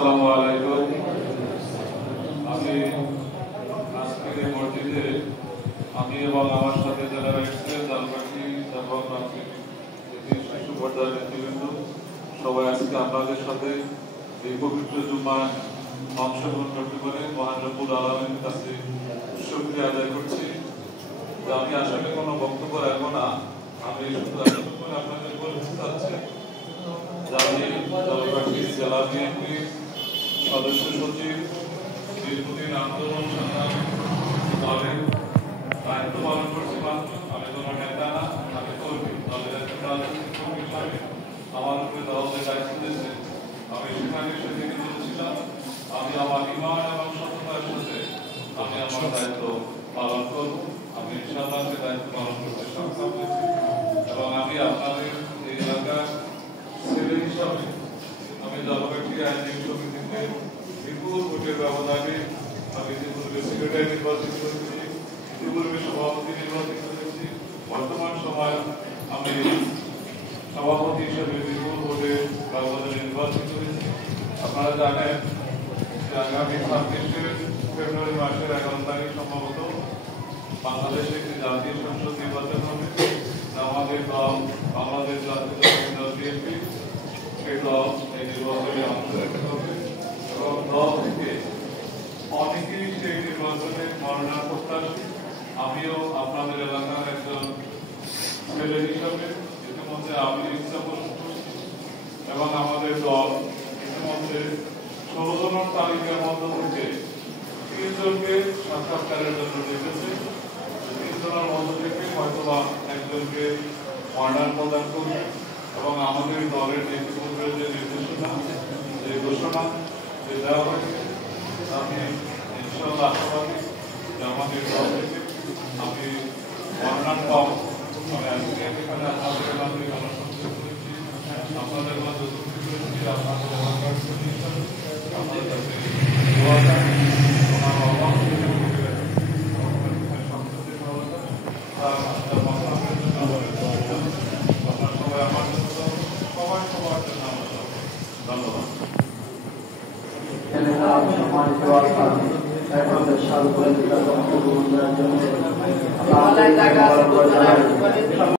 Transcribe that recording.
আসসালামু আলাইকুম। আমি আজকের এই মসজিদে আমি এবং আমার সাথে যারা রয়েছে জালপাটি এবং শিশু পর্যায়ের নেতৃবৃন্দ সবাই আজকে আপনাদের সাথে এই পবিত্র জুম্মার অংশগ্রহণ করতে পারে মহান রব্বুল আলামিনের কাছে শুকরিয়া আদায় করছি। আমি আসলে কোনো বক্তব্য রাখবো না, আমি শুধু এতটুকু আপনাদের বলতে চাচ্ছি আমি জালপাটি জেলা বিএনপি সদস্য সচিব, দীর্ঘদিন আন্দোলন সংগ্রাম দলের দায়িত্ব পালন করছি মাত্র। আমি কোনো নেতা না, আমি কর্মী, দলের একজন রাজনৈতিক কর্মী হিসাবে আমার উপরে দলের দায়িত্ব দিয়েছে। আমি সেখানে সেদিকে বলেছিলাম আমি আমার ইমান এবং সততার সাথে আমি আমার দায়িত্ব পালন করব। আমি ইনশাআল্লাহ সে দায়িত্ব পালন করতে সক্ষম হয়েছি এবং আমি আপনাদের এই এলাকার ছেলে হিসাবে আমি জালপাটি আইনজীবী সমিতিতে বিপুল ভোটের ব্যবধানে আমি ইতিপূর্বে সেক্রেটারি নির্বাচিত হয়েছি, ইতিপূর্বে সভাপতি নির্বাচিত হয়েছি, বর্তমান সময় আমি সভাপতি হিসেবে বিপুল ভোটের ব্যবধানে নির্বাচিত হয়েছি। আপনারা জানেন যে আগামী 26 ফেব্রুয়ারি মাসের 11 তারিখ সম্ভবত বাংলাদেশে একটি জাতীয় সংসদ নির্বাচন হবে। আমাদের দল বাংলাদেশ জাতীয় দল বিএনপি সেই দল এই নির্বাচনে অংশগ্রহণ করবে এবং দল থেকে অনেকেই সেই নির্বাচনে মনোনয়ন প্রত্যাশী। আমিও আপনাদের এলাকার একজন ছেলে হিসাবে ইতিমধ্যে আমি ইচ্ছা পোষণ করছি এবং আমাদের দল ইতিমধ্যে 16 জনের তালিকার মধ্য থেকে 3 জনকে সাক্ষাৎকারের জন্য ডেকেছে। 3 জনের মধ্য থেকে হয়তোবা একজনকে মনোনয়ন প্রদান করবে এবং আমাদের দলের নেতৃত্বের যে নির্দেশনা যে ঘোষণা যে দেওয়া হয়েছে আমি ইনশাআল্লাহ আশাবাদী যে আমাদের দল থেকে আমি মনোনয়ন পাবো। আমি আজকে এখানে আপনাদের মাঝে গণসংযোগ করেছি, আপনাদের মাঝে উপস্থিত করেছি, আপনাদের এলাকার আপনাদের কাছে ধন্যবাদ।